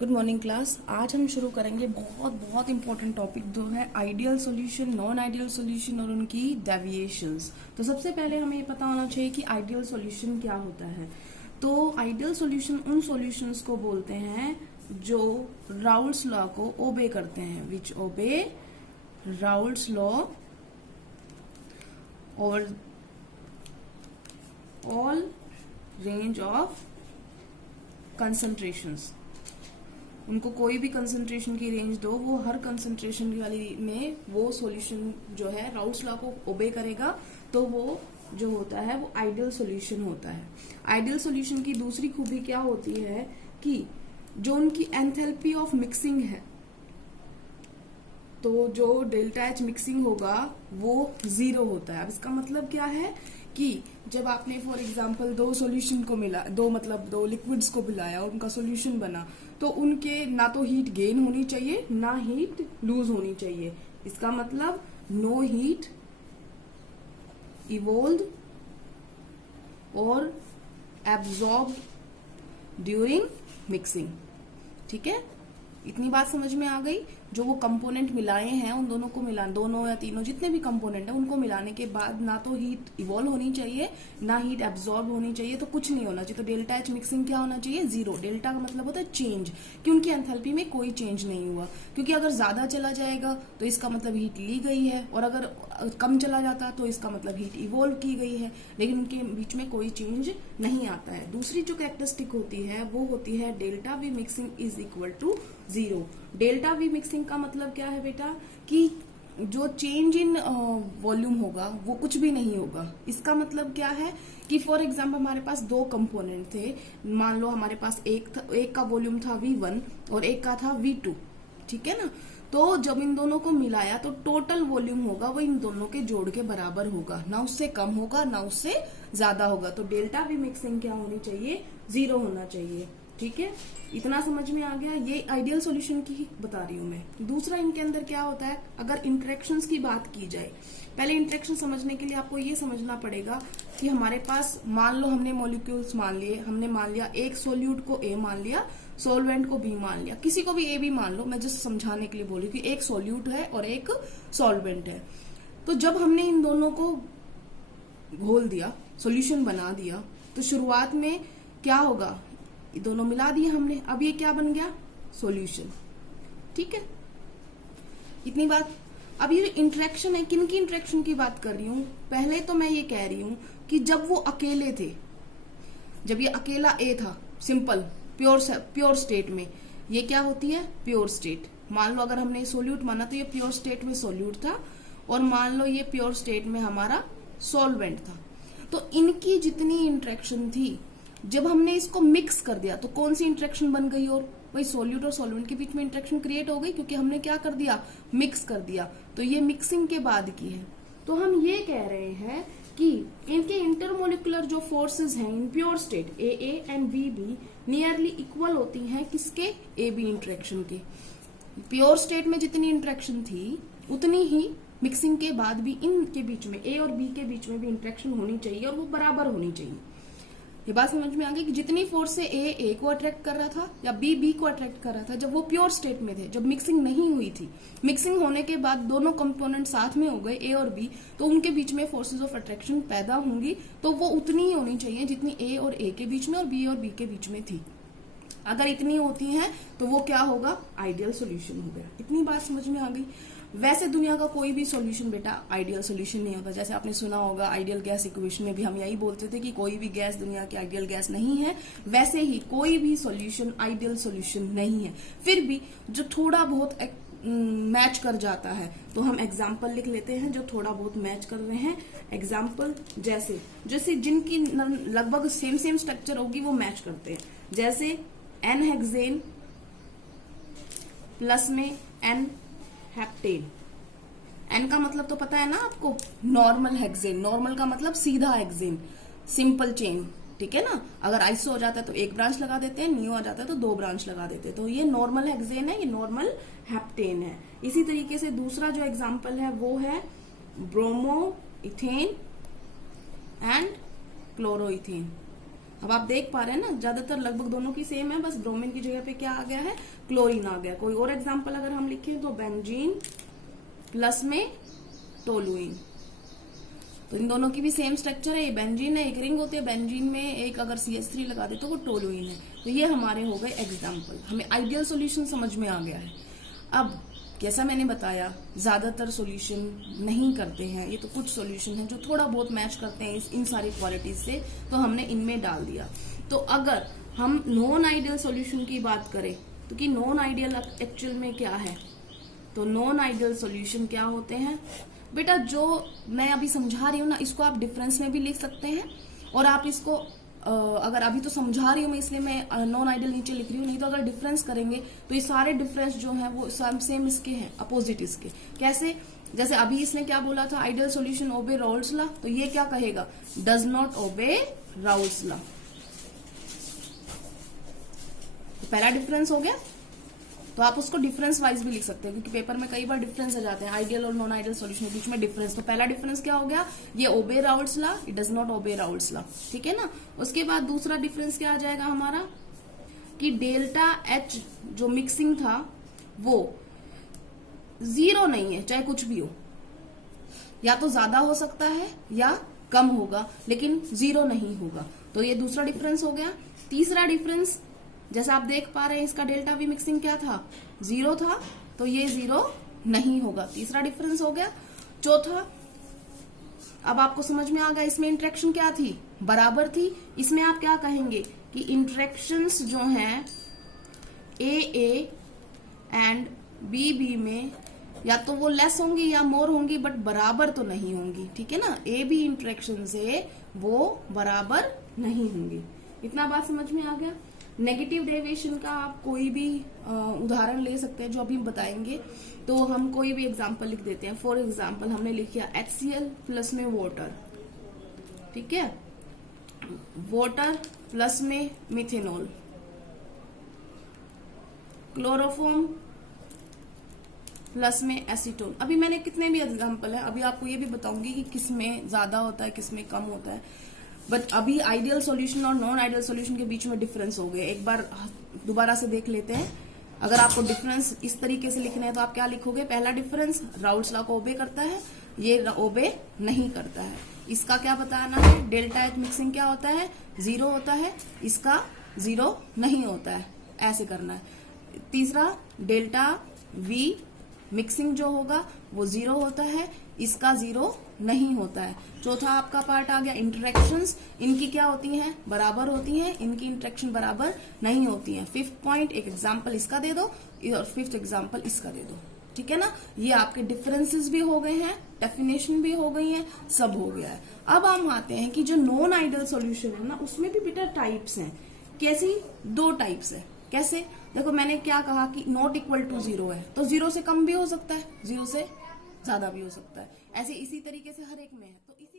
Good morning class. आज हम शुरू करेंगे बहुत बहुत इंपॉर्टेंट टॉपिक जो है ideal solution, non ideal solution और उनकी डेविएशंस। तो सबसे पहले हमें ये पता होना चाहिए कि आइडियल सॉल्यूशन क्या होता है। तो आइडियल सॉल्यूशन उन सॉल्यूशंस को बोलते हैं जो राउल्स लॉ को ओबे करते हैं, विच ओबे राउल्स लॉ और ऑल रेंज ऑफ कंसंट्रेशंस। उनको कोई भी कंसंट्रेशन की रेंज दो, वो हर कंसंट्रेशन वाली में वो सॉल्यूशन जो है राउल्स लॉ को ओबे करेगा, तो वो जो होता है वो आइडियल सॉल्यूशन होता है। आइडियल सॉल्यूशन की दूसरी खूबी क्या होती है कि जो उनकी एंथैल्पी ऑफ मिक्सिंग है, तो जो डेल्टा एच मिक्सिंग होगा वो जीरो होता है। अब इसका मतलब क्या है कि जब आपने फॉर एग्जांपल दो सॉल्यूशन को मिला, दो लिक्विड्स को मिलाया और उनका सॉल्यूशन बना, तो उनके ना तो हीट गेन होनी चाहिए ना हीट लूज होनी चाहिए। इसका मतलब नो हीट इवोल्व और एब्जॉर्ब ड्यूरिंग मिक्सिंग। ठीक है, इतनी बात समझ में आ गई। जो वो कंपोनेंट मिलाए हैं उन दोनों को दोनों या तीनों जितने भी कंपोनेंट है उनको मिलाने के बाद ना तो हीट इवॉल्व होनी चाहिए ना हीट एब्जॉर्ब होनी चाहिए, तो कुछ नहीं होना चाहिए। तो डेल्टा एच मिक्सिंग क्या होना चाहिए? जीरो। डेल्टा का मतलब होता है चेंज, कि उनकी एंथैल्पी में कोई चेंज नहीं हुआ। क्योंकि अगर ज्यादा चला जाएगा तो इसका मतलब हीट ली गई है, और अगर कम चला जाता तो इसका मतलब हीट इवॉल्व की गई है, लेकिन उनके बीच में कोई चेंज नहीं आता है। दूसरी जो कैरेक्टरिस्टिक होती है वो होती है delta V mixing is equal to zero. Delta V mixing का मतलब क्या है बेटा? कि जो चेंज इन वॉल्यूम होगा वो कुछ भी नहीं होगा। इसका मतलब क्या है कि फॉर एग्जाम्पल हमारे पास दो कंपोनेंट थे, मान लो हमारे पास एक का वॉल्यूम था V1 और एक का था V2, ठीक है ना। तो जब इन दोनों को मिलाया तो टोटल वॉल्यूम होगा वो इन दोनों के जोड़ के बराबर होगा, ना उससे कम होगा ना उससे ज्यादा होगा। तो डेल्टा वी मिक्सिंग क्या होनी चाहिए? जीरो होना चाहिए। ठीक है, इतना समझ में आ गया। ये आइडियल सॉल्यूशन की बता रही हूं मैं। दूसरा इनके अंदर क्या होता है, अगर इंटरेक्शंस की बात की जाए, पहले इंटरेक्शन समझने के लिए आपको ये समझना पड़ेगा कि हमारे पास मान लो हमने मॉलिक्यूल्स मान लिए, हमने मान लिया एक सोल्यूट को ए मान लिया, सॉल्वेंट को बी मान लिया, किसी को भी ए भी मान लो, मैं जस्ट समझाने के लिए बोली कि एक सोल्यूट है और एक सॉल्वेंट है। तो जब हमने इन दोनों को घोल दिया, सॉल्यूशन बना दिया, तो शुरुआत में क्या होगा? ये दोनों मिला दिए हमने, अब ये क्या बन गया? सॉल्यूशन। ठीक है, इतनी बात। अब ये इंटरेक्शन है, किन की इंटरेक्शन की बात कर रही हूं? पहले तो मैं ये कह रही हूं कि जब वो अकेले थे, जब ये अकेला ए था, सिंपल प्योर स्टेट में, ये क्या होती है? Pure state. मान लो अगर हमने सोल्यूट माना तो ये प्योर स्टेट में सोल्यूट था, और मान लो ये प्योर स्टेट में हमारा सॉल्वेंट था। तो इनकी जितनी इंटरेक्शन थी, जब हमने इसको मिक्स कर दिया तो कौन सी इंटरेक्शन बन गई? और वही सोल्यूट और सॉल्वेंट के बीच में इंटरेक्शन क्रिएट हो गई, क्योंकि हमने क्या कर दिया? मिक्स कर दिया। तो ये मिक्सिंग के बाद की है। तो हम ये कह रहे हैं कि इनके इंटरमोलिकुलर जो फोर्सेस हैं in pure state A and be nearly equal होती हैं किसके? ए बी इंटरेक्शन के। प्योर स्टेट में जितनी इंटरेक्शन थी उतनी ही मिक्सिंग के बाद भी इनके बीच में, ए और बी के बीच में भी इंटरेक्शन होनी चाहिए, और वो बराबर होनी चाहिए। ये बात समझ में आ गई कि जितनी फोर्स से ए को अट्रैक्ट कर रहा था या बी को अट्रैक्ट कर रहा था, जब वो प्योर स्टेट में थे, जब मिक्सिंग नहीं हुई थी, मिक्सिंग होने के बाद दोनों कंपोनेंट साथ में हो गए ए और बी, तो उनके बीच में फोर्सेस ऑफ अट्रैक्शन पैदा होंगी, तो वो उतनी ही होनी चाहिए जितनी ए और ए के बीच में और बी के बीच में थी। अगर इतनी होती हैं तो वो क्या होगा? आइडियल सॉल्यूशन हो गया। इतनी बात समझ में आ गई। वैसे दुनिया का कोई भी सॉल्यूशन बेटा आइडियल सॉल्यूशन नहीं होता। जैसे आपने सुना होगा आइडियल गैस इक्वेशन में भी हम यही बोलते थे कि कोई भी गैस दुनिया की आइडियल गैस नहीं है, वैसे ही कोई भी सॉल्यूशन आइडियल सॉल्यूशन नहीं है। फिर भी जो थोड़ा बहुत मैच कर जाता है, तो हम एग्जाम्पल लिख लेते हैं जो थोड़ा बहुत मैच कर रहे हैं। एग्जाम्पल जैसे जिनकी लगभग सेम स्ट्रक्चर होगी वो मैच करते हैं। जैसे एन हेक्सेन प्लस में एन हेप्टेन। एन का मतलब तो पता है ना आपको? Normal hexane. नॉर्मल का मतलब सीधा हेक्सेन, सिंपल चेन। ठीक है ना। अगर आइसो हो जाता है तो एक ब्रांच लगा देते हैं, नियो आ जाता है तो दो ब्रांच लगा देते हैं। तो ये नॉर्मल हेक्सेन है, ये नॉर्मल हेप्टेन है। इसी तरीके से दूसरा जो एग्जांपल है वो है bromo ethane and chloro ethane. अब आप देख पा रहे हैं ना, ज्यादातर लगभग दोनों की सेम है, बस ब्रोमीन की जगह पे क्या आ गया है, क्लोरीन आ गया। कोई और एग्जांपल अगर हम लिखें तो बेंजीन प्लस में टोलुइन, तो इन दोनों की भी सेम स्ट्रक्चर है। ये बेंजीन है, एक रिंग होती है बेंजीन में, एक अगर CH3 लगा दे तो वो टोलुइन है। तो ये हमारे हो गए एग्जाम्पल, हमें आइडियल सोल्यूशन समझ में आ गया है। अब जैसा मैंने बताया, ज्यादातर सॉल्यूशन नहीं करते हैं, ये तो कुछ सॉल्यूशन है जो थोड़ा बहुत मैच करते हैं इन सारी क्वालिटीज से, तो हमने इनमें डाल दिया। तो अगर हम नॉन आइडियल सॉल्यूशन की बात करें तो कि नॉन आइडियल एक्चुअल में क्या है, तो नॉन आइडियल सॉल्यूशन क्या होते हैं बेटा, जो मैं अभी समझा रही हूँ ना, इसको आप डिफरेंस में भी लिख सकते हैं, और आप इसको अगर अभी तो समझा रही हूँ मैं इसलिए मैं नॉन आइडियल नीचे लिख रही हूँ, नहीं तो अगर डिफरेंस करेंगे तो ये सारे डिफरेंस जो हैं वो सेम इसके हैं, अपोजिट इसके। कैसे, जैसे अभी इसने क्या बोला था, आइडियल सॉल्यूशन ओबे राउल्स लॉ, तो ये क्या कहेगा, does not obey Raoult's law. तो पहला डिफरेंस हो गया, तो आप उसको डिफरेंस वाइज भी लिख सकते हैं, क्योंकि पेपर में कई बार डिफरेंस आ जाते हैं आइडियल और नॉन आइडियल सॉल्यूशन के बीच में डिफरेंस। तो पहला डिफरेंस क्या हो गया, ये obey Raoult's law, it does not obey Raoult's law, ठीक है ना। उसके बाद दूसरा डिफरेंस क्या आ जाएगा हमारा, कि डेल्टा H जो मिक्सिंग था वो 0 नहीं है, चाहे कुछ भी हो, या तो ज्यादा हो सकता है या कम होगा, लेकिन 0 नहीं होगा। तो ये दूसरा डिफरेंस हो गया। तीसरा डिफरेंस, जैसा आप देख पा रहे हैं, इसका डेल्टा V मिक्सिंग क्या था, 0 था, तो ये 0 नहीं होगा, तीसरा डिफरेंस हो गया। चौथा, अब आपको समझ में आ गया, इसमें इंटरेक्शन क्या थी, बराबर थी। इसमें आप क्या कहेंगे कि इंटरेक्शंस जो हैं AA एंड BB में या तो वो लेस होंगी या मोर होंगी, बट बराबर तो नहीं होंगी, ठीक है ना। AB इंटरेक्शन से वो बराबर नहीं होंगी। इतना बात समझ में आ गया। नेगेटिव डेविएशन का आप कोई भी उदाहरण ले सकते हैं जो अभी हम बताएंगे। तो हम कोई भी एग्जांपल लिख देते हैं। फॉर एग्जांपल हमने लिखा HCl प्लस में वाटर, ठीक है, वाटर प्लस में मिथेनॉल, क्लोरोफॉर्म प्लस में एसीटोन। अभी मैंने कितने भी एग्जांपल है, अभी आपको ये भी बताऊंगी कि किसमें ज्यादा होता है किसमें कम होता है। बट अभी आइडियल सॉल्यूशन और नॉन आइडियल सॉल्यूशन के बीच में डिफरेंस हो गए। एक बार दोबारा से देख लेते हैं। अगर आपको डिफरेंस इस तरीके से लिखना है तो आप क्या लिखोगे, पहला डिफरेंस राउल्स लॉ को ओबे करता है, ये ओबे नहीं करता है। इसका क्या बताना है, डेल्टा H मिक्सिंग क्या होता है, 0 होता है, इसका 0 नहीं होता है, ऐसे करना है। तीसरा, डेल्टा V मिक्सिंग जो होगा वो 0 होता है, इसका 0 नहीं होता है। चौथा आपका पार्ट आ गया इंटरेक्शंस, इनकी क्या होती हैं, बराबर होती हैं, इनकी इंटरेक्शन बराबर नहीं होती हैं। फिफ्थ पॉइंट, एक एग्जांपल इसका दे दो और फिफ्थ एग्जांपल इसका दे दो, ठीक है ना। ये आपके डिफरेंसेस भी हो गए हैं, डेफिनेशन भी हो गई है, सब हो गया है। अब हम आते हैं कि जो नॉन आइडियल सॉल्यूशन है ना, उसमें भी बेटा टाइप्स हैं। कैसी, 2 टाइप्स है। कैसे, देखो मैंने क्या कहा कि नॉट इक्वल टू 0 है, तो 0 से कम भी हो सकता है, 0 से ज्यादा भी हो सकता है। ऐसे इसी तरीके से हर एक में है, तो इसी